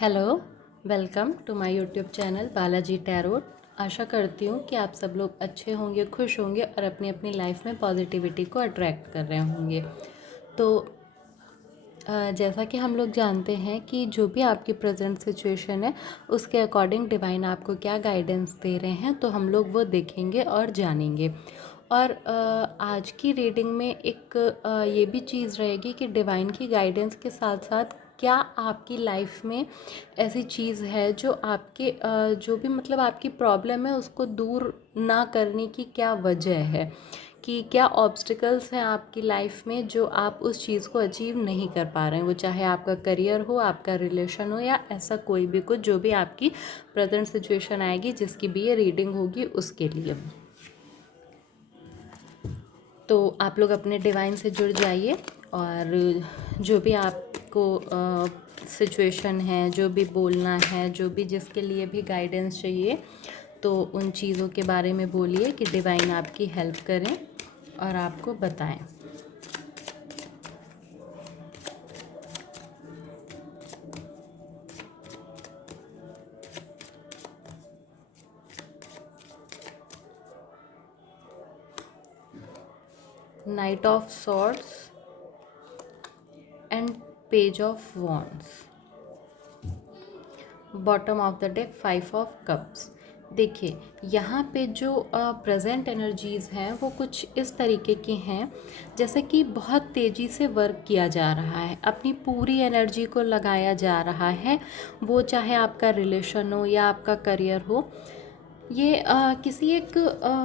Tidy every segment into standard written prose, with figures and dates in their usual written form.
Hello, welcome to my YouTube channel Balaji Tarot. आशा करती हूँ कि आप सब लोग अच्छे होंगे, खुश होंगे और अपनी अपनी लाइफ में पॉजिटिविटी को अट्रैक्ट कर रहे होंगे। तो जैसा कि हम लोग जानते हैं कि जो भी आपकी प्रेजेंट सिचुएशन है उसके अकॉर्डिंग डिवाइन आपको क्या गाइडेंस दे रहे हैं, तो हम लोग वो देखेंगे और जानेंगे। और आज की रीडिंग में एक ये भी चीज़ रहेगी कि डिवाइन की गाइडेंस के साथ साथ क्या आपकी लाइफ में ऐसी चीज़ है जो आपके जो भी मतलब आपकी प्रॉब्लम है उसको दूर ना करने की क्या वजह है, कि क्या ऑब्स्टिकल्स हैं आपकी लाइफ में जो आप उस चीज़ को अचीव नहीं कर पा रहे हैं। वो चाहे आपका करियर हो, आपका रिलेशन हो या ऐसा कोई भी कुछ, जो भी आपकी प्रेजेंट सिचुएशन आएगी जिसकी भी ये रीडिंग होगी उसके लिए। तो आप लोग अपने डिवाइन से जुड़ जाइए और जो भी आपको सिचुएशन है, जो भी बोलना है, जो भी जिसके लिए भी गाइडेंस चाहिए, तो उन चीज़ों के बारे में बोलिए कि डिवाइन आपकी हेल्प करें और आपको बताएं। Night of swords and page of wands. Bottom of the deck 5 of cups. देखिए यहाँ पे जो प्रेजेंट एनर्जीज़ हैं वो कुछ इस तरीके की हैं जैसे कि बहुत तेज़ी से वर्क किया जा रहा है, अपनी पूरी एनर्जी को लगाया जा रहा है। वो चाहे आपका रिलेशन हो या आपका करियर हो, ये किसी एक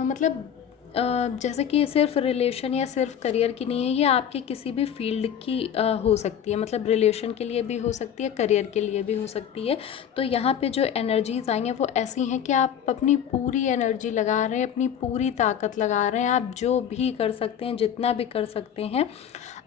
मतलब जैसे कि सिर्फ रिलेशन या सिर्फ करियर की नहीं है, ये आपके किसी भी फील्ड की हो सकती है। मतलब रिलेशन के लिए भी हो सकती है, करियर के लिए भी हो सकती है। तो यहाँ पे जो एनर्जीज आई हैं वो ऐसी हैं कि आप अपनी पूरी एनर्जी लगा रहे हैं, अपनी पूरी ताकत लगा रहे हैं। आप जो भी कर सकते हैं, जितना भी कर सकते हैं,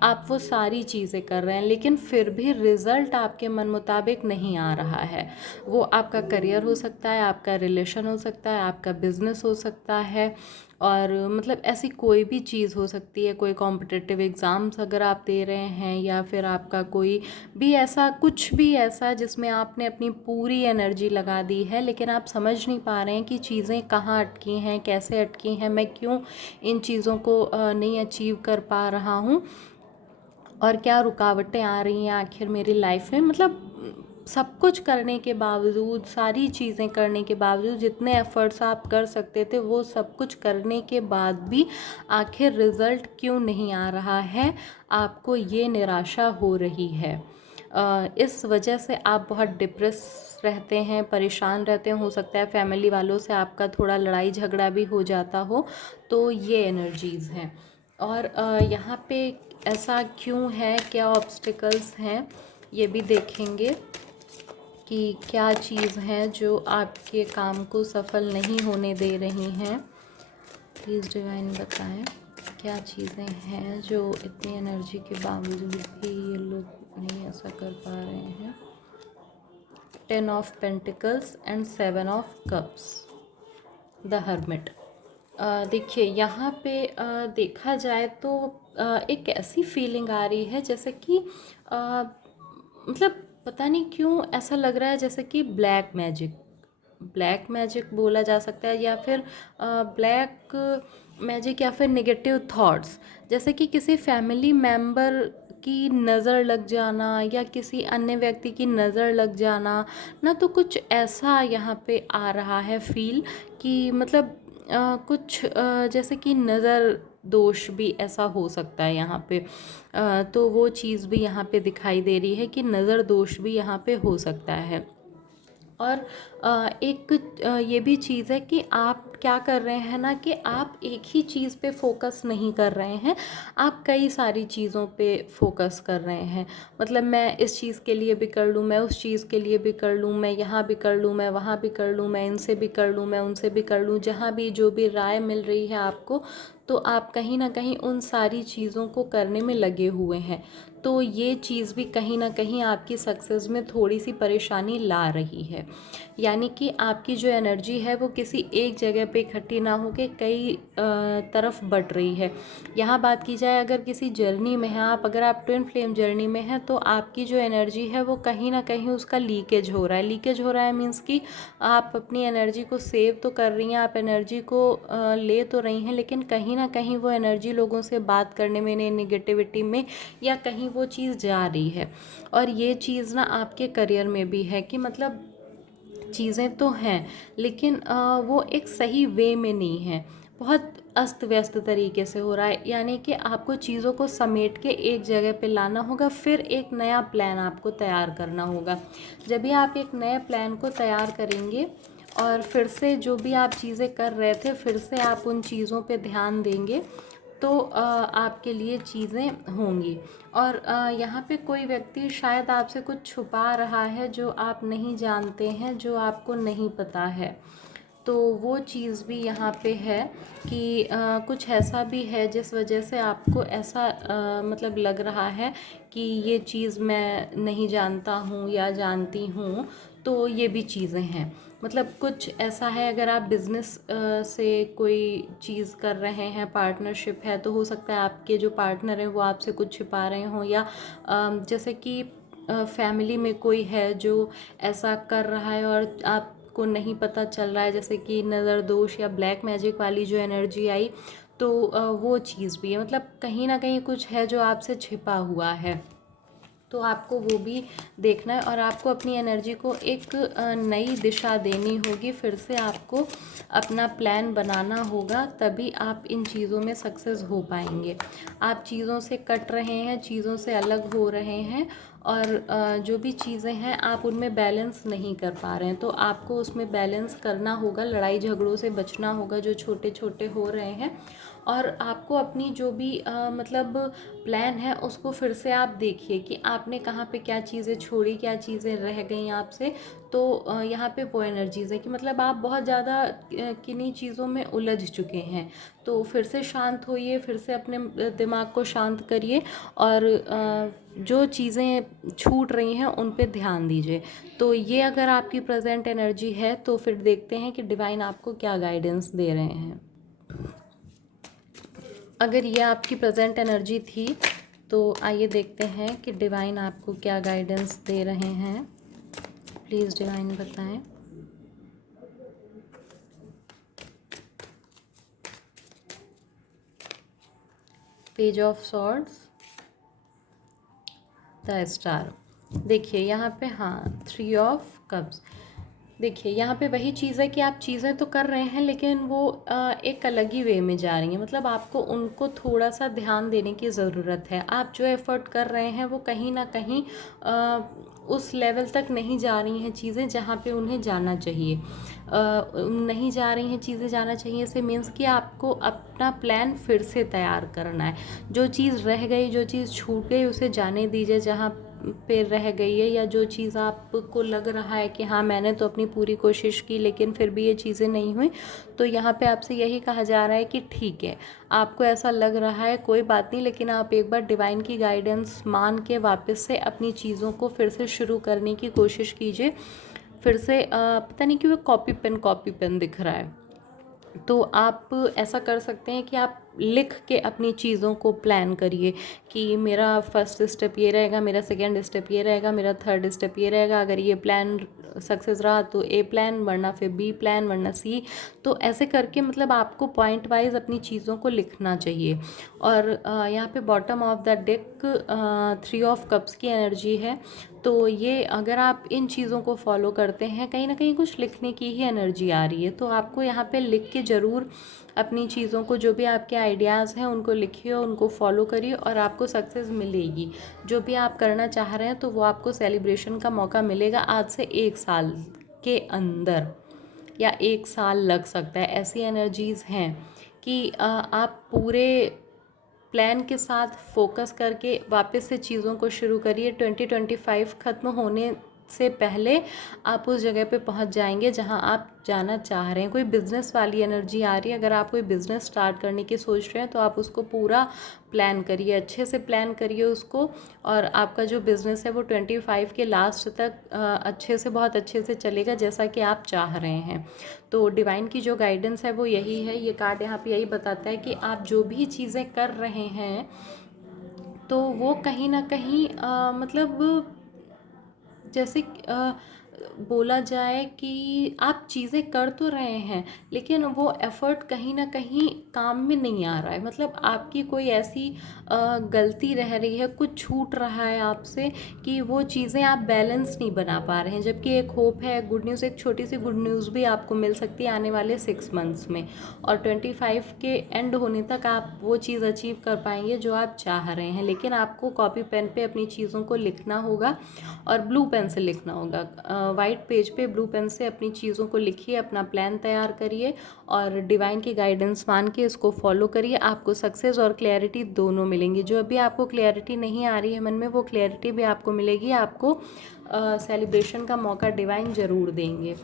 आप वो सारी चीज़ें कर रहे हैं, लेकिन फिर भी रिज़ल्ट आपके मन मुताबिक नहीं आ रहा है। वो आपका करियर हो सकता है, आपका रिलेशन हो सकता है, आपका बिजनेस हो सकता है, और मतलब ऐसी कोई भी चीज़ हो सकती है। कोई कॉम्पिटिटिव एग्ज़ाम्स अगर आप दे रहे हैं, या फिर आपका कोई भी ऐसा कुछ भी ऐसा जिसमें आपने अपनी पूरी एनर्जी लगा दी है, लेकिन आप समझ नहीं पा रहे हैं कि चीज़ें कहाँ अटकी हैं, कैसे अटकी हैं, मैं क्यों इन चीज़ों को नहीं अचीव कर पा रहा हूँ, और क्या रुकावटें आ रही हैं आखिर मेरी लाइफ में। मतलब सब कुछ करने के बावजूद, सारी चीज़ें करने के बावजूद, जितने एफ़र्ट्स आप कर सकते थे वो सब कुछ करने के बाद भी आखिर रिज़ल्ट क्यों नहीं आ रहा है, आपको ये निराशा हो रही है। इस वजह से आप बहुत डिप्रेस रहते हैं, परेशान रहते हैं। हो सकता है फैमिली वालों से आपका थोड़ा लड़ाई झगड़ा भी हो जाता हो। तो ये एनर्जीज़ हैं। और यहाँ पे ऐसा क्यों है, क्या ऑब्स्टिकल्स हैं, ये भी देखेंगे कि क्या चीज़ है जो आपके काम को सफल नहीं होने दे रही हैं। प्लीज़ डिवाइन बताएं क्या चीज़ें हैं जो इतनी एनर्जी के बावजूद भी ये लोग नहीं ऐसा कर पा रहे हैं। 10 of pentacles and 7 of cups, the hermit. देखिए यहाँ पे देखा जाए तो एक ऐसी फीलिंग आ रही है जैसे कि मतलब पता नहीं क्यों ऐसा लग रहा है जैसे कि ब्लैक मैजिक बोला जा सकता है, या फिर ब्लैक मैजिक, या फिर नेगेटिव थॉट्स। जैसे कि किसी फैमिली मेम्बर की नज़र लग जाना या किसी अन्य व्यक्ति की नज़र लग जाना ना, तो कुछ ऐसा यहाँ पे आ रहा है फील कि मतलब कुछ जैसे कि नज़र दोष भी ऐसा हो सकता है यहाँ पे। तो वो चीज़ भी यहाँ पे दिखाई दे रही है कि नज़र दोष भी यहाँ पे हो सकता है। और एक ये भी चीज़ है कि आप क्या कर रहे हैं ना, कि आप एक ही चीज़ पे फोकस नहीं कर रहे हैं, आप कई सारी चीज़ों पे फोकस कर रहे हैं। मतलब मैं इस चीज़ के लिए भी कर लूँ, मैं उस चीज़ के लिए भी कर लूँ, मैं यहाँ भी कर लूँ, मैं वहाँ भी कर लूँ, मैं इनसे भी कर लूँ, मैं उनसे भी कर लूँ। जहाँ भी जो भी राय मिल रही है आपको, तो आप कहीं ना कहीं उन सारी चीज़ों को करने में लगे हुए हैं। तो ये चीज़ भी कहीं ना कहीं आपकी सक्सेस में थोड़ी सी परेशानी ला रही है। यानी कि आपकी जो एनर्जी है वो किसी एक जगह पे इकट्ठी ना होके कई तरफ बट रही है। यहाँ बात की जाए अगर किसी जर्नी में हैं आप, अगर आप ट्विन फ्लेम जर्नी में हैं तो आपकी जो एनर्जी है वो कहीं ना कहीं उसका लीकेज हो रहा है। लीकेज हो रहा है मीन्स कि आप अपनी एनर्जी को सेव तो कर रही हैं, आप एनर्जी को ले तो रही हैं, लेकिन कहीं ना कहीं वो एनर्जी लोगों से बात करने में, नेगेटिविटी में, या कहीं वो चीज़ जा रही है। और ये चीज़ ना आपके करियर में भी है कि मतलब चीज़ें तो हैं लेकिन वो एक सही वे में नहीं है, बहुत अस्त व्यस्त तरीके से हो रहा है। यानी कि आपको चीज़ों को समेट के एक जगह पे लाना होगा, फिर एक नया प्लान आपको तैयार करना होगा। जब भी आप एक नए प्लान को तैयार करेंगे और फिर से जो भी आप चीज़ें कर रहे थे फिर से आप उन चीज़ों पे ध्यान देंगे तो आपके लिए चीज़ें होंगी। और यहाँ पे कोई व्यक्ति शायद आपसे कुछ छुपा रहा है जो आप नहीं जानते हैं, जो आपको नहीं पता है। तो वो चीज़ भी यहाँ पे है कि कुछ ऐसा भी है जिस वजह से आपको ऐसा मतलब लग रहा है कि ये चीज़ मैं नहीं जानता हूँ या जानती हूँ। तो ये भी चीज़ें हैं, मतलब कुछ ऐसा है। अगर आप बिज़नेस से कोई चीज़ कर रहे हैं, पार्टनरशिप है, तो हो सकता है आपके जो पार्टनर हैं वो आपसे कुछ छिपा रहे हों, या जैसे कि फैमिली में कोई है जो ऐसा कर रहा है और आपको नहीं पता चल रहा है, जैसे कि नज़र दोष या ब्लैक मैजिक वाली जो एनर्जी आई, तो वो चीज़ भी है। मतलब कहीं ना कहीं कुछ है जो आपसे छिपा हुआ है, तो आपको वो भी देखना है और आपको अपनी एनर्जी को एक नई दिशा देनी होगी। फिर से आपको अपना प्लान बनाना होगा, तभी आप इन चीज़ों में सक्सेस हो पाएंगे। आप चीज़ों से कट रहे हैं, चीज़ों से अलग हो रहे हैं, और जो भी चीज़ें हैं आप उनमें बैलेंस नहीं कर पा रहे हैं, तो आपको उसमें बैलेंस करना होगा। लड़ाई झगड़ों से बचना होगा जो छोटे छोटे हो रहे हैं, और आपको अपनी जो भी मतलब प्लान है उसको फिर से आप देखिए कि आपने कहाँ पे क्या चीज़ें छोड़ी, क्या चीज़ें रह गई आपसे। तो यहाँ पे वो एनर्जीज़ है कि मतलब आप बहुत ज़्यादा किन्हीं चीज़ों में उलझ चुके हैं। तो फिर से शांत होइए, फिर से अपने दिमाग को शांत करिए, और जो चीज़ें छूट रही हैं उन पे ध्यान दीजिए। तो ये अगर आपकी प्रेजेंट एनर्जी है तो फिर देखते हैं कि डिवाइन आपको क्या गाइडेंस दे रहे हैं। अगर ये आपकी प्रेजेंट एनर्जी थी तो आइए देखते हैं कि डिवाइन आपको क्या गाइडेंस दे रहे हैं। प्लीज़ डिवाइन बताएं। Page of swords, the star. देखिए यहाँ पे, हाँ, 3 ऑफ कप्स। देखिए यहाँ पे वही चीज़ है कि आप चीज़ें तो कर रहे हैं लेकिन वो एक अलग ही वे में जा रही हैं। मतलब आपको उनको थोड़ा सा ध्यान देने की ज़रूरत है। आप जो एफ़र्ट कर रहे हैं वो कहीं ना कहीं उस लेवल तक नहीं जा रही हैं चीज़ें जहाँ पे उन्हें जाना चाहिए। नहीं जा रही हैं चीज़ें जाना चाहिए से मीन्स कि आपको अपना प्लान फिर से तैयार करना है। जो चीज़ रह गई, जो चीज़ छूट गई उसे जाने दीजिए जहाँ पे रह गई है, या जो चीज़ आपको लग रहा है कि हाँ मैंने तो अपनी पूरी कोशिश की लेकिन फिर भी ये चीज़ें नहीं हुई, तो यहाँ पे आपसे यही कहा जा रहा है कि ठीक है, आपको ऐसा लग रहा है, कोई बात नहीं, लेकिन आप एक बार डिवाइन की गाइडेंस मान के वापस से अपनी चीज़ों को फिर से शुरू करने की कोशिश कीजिए। फिर से पता नहीं क्यों कॉपी पेन दिख रहा है, तो आप ऐसा कर सकते हैं कि आप लिख के अपनी चीज़ों को प्लान करिए कि मेरा फर्स्ट स्टेप ये रहेगा, मेरा सेकंड स्टेप ये रहेगा, मेरा थर्ड स्टेप ये रहेगा। अगर ये प्लान सक्सेस रहा तो ए प्लान, वरना फिर बी प्लान, वरना सी। तो ऐसे करके मतलब आपको पॉइंट वाइज अपनी चीज़ों को लिखना चाहिए। और यहाँ पे bottom of the deck 3 of cups की एनर्जी है, तो ये अगर आप इन चीज़ों को फॉलो करते हैं, कहीं ना कहीं कुछ लिखने की ही एनर्जी आ रही है, तो आपको यहाँ पे लिख के ज़रूर अपनी चीज़ों को, जो भी आपके आइडियाज़ हैं उनको लिखिए, उनको फॉलो करिए और आपको सक्सेस मिलेगी। जो भी आप करना चाह रहे हैं तो वो आपको सेलिब्रेशन का मौका मिलेगा आज से 1 साल के अंदर, या 1 साल लग सकता है। ऐसी एनर्जीज़ हैं कि आप पूरे प्लान के साथ फोकस करके वापस से चीज़ों को शुरू करिए। 2025 ख़त्म होने से पहले आप उस जगह पे पहुंच जाएंगे जहां आप जाना चाह रहे हैं। कोई बिज़नेस वाली एनर्जी आ रही है, अगर आप कोई बिज़नेस स्टार्ट करने की सोच रहे हैं तो आप उसको पूरा प्लान करिए, अच्छे से प्लान करिए उसको, और आपका जो बिज़नेस है वो 25 के लास्ट तक अच्छे से, बहुत अच्छे से चलेगा जैसा कि आप चाह रहे हैं। तो डिवाइन की जो गाइडेंस है वो यही है। ये कार्ड यहाँ पे यही बताता है कि आप जो भी चीज़ें कर रहे हैं तो वो कहीं ना कहीं मतलब जैसे बोला जाए कि आप चीज़ें कर तो रहे हैं लेकिन वो एफ़र्ट कहीं ना कहीं काम में नहीं आ रहा है। मतलब आपकी कोई ऐसी गलती रह रही है, कुछ छूट रहा है आपसे कि वो चीज़ें आप बैलेंस नहीं बना पा रहे हैं। जबकि एक होप है, गुड न्यूज़, एक छोटी सी गुड न्यूज़ भी आपको मिल सकती है आने वाले 6 मंथ्स में, और 25 के एंड होने तक आप वो चीज़ अचीव कर पाएंगे जो आप चाह रहे हैं। लेकिन आपको कॉपी पेन पे अपनी चीज़ों को लिखना होगा और ब्लू पेन से लिखना होगा। वाइट पेज पे ब्लू पेन से अपनी चीज़ों को लिखिए, अपना प्लान तैयार करिए और डिवाइन की गाइडेंस मान के इसको फॉलो करिए। आपको सक्सेस और क्लैरिटी दोनों मिलेंगी। जो अभी आपको क्लैरिटी नहीं आ रही है मन में, वो क्लैरिटी भी आपको मिलेगी। आपको सेलिब्रेशन का मौका डिवाइन ज़रूर देंगे।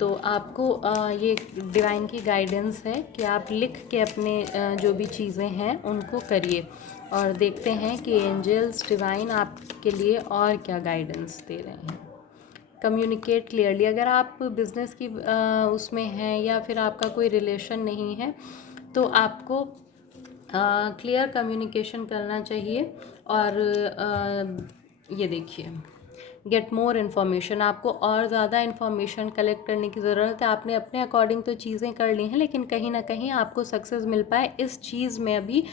तो आपको ये डिवाइन की गाइडेंस है कि आप लिख के अपने जो भी चीज़ें हैं उनको करिए, और देखते हैं कि एंजल्स डिवाइन आपके लिए और क्या गाइडेंस दे रहे हैं। Communicate clearly. अगर आप बिज़नेस की उसमें हैं या फिर आपका कोई रिलेशन नहीं है तो आपको क्लियर कम्युनिकेशन करना चाहिए। और ये देखिए, गेट मोर इन्फॉर्मेशन, आपको और ज़्यादा इन्फॉर्मेशन कलेक्ट करने की ज़रूरत है। आपने अपने अकॉर्डिंग तो चीज़ें कर ली हैं लेकिन कहीं ना कहीं आपको सक्सेस मिल पाए इस चीज़ में अभी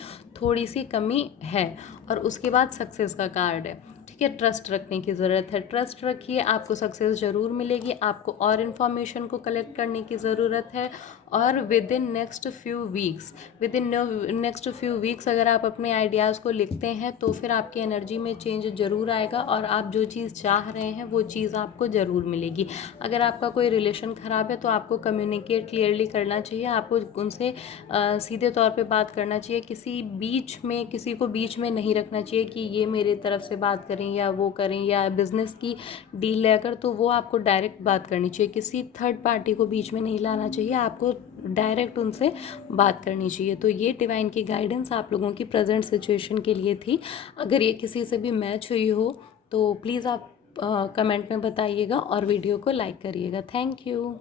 थोड़ी सी कमी है। और उसके बाद सक्सेस का कार्ड है, ठीक है। ट्रस्ट रखने की ज़रूरत है, ट्रस्ट रखिए, आपको सक्सेस ज़रूर मिलेगी। आपको और इन्फॉर्मेशन को कलेक्ट करने की ज़रूरत है, और with in next few weeks अगर आप अपने आइडियाज़ को लिखते हैं तो फिर आपकी एनर्जी में चेंज ज़रूर आएगा और आप जो चीज़ चाह रहे हैं वो चीज़ आपको ज़रूर मिलेगी। अगर आपका कोई रिलेशन ख़राब है तो आपको कम्युनिकेट क्लियरली करना चाहिए। आपको उनसे सीधे तौर पे बात करना चाहिए। किसी को बीच में नहीं रखना चाहिए कि ये मेरे तरफ से बात करें या वो करें, या बिज़नेस की डील लेकर तो वो आपको डायरेक्ट बात करनी चाहिए। किसी थर्ड पार्टी को बीच में नहीं लाना चाहिए, आपको डायरेक्ट उनसे बात करनी चाहिए। तो ये डिवाइन की गाइडेंस आप लोगों की प्रेजेंट सिचुएशन के लिए थी। अगर ये किसी से भी मैच हुई हो तो प्लीज़ आप कमेंट में बताइएगा और वीडियो को लाइक करिएगा। Thank you.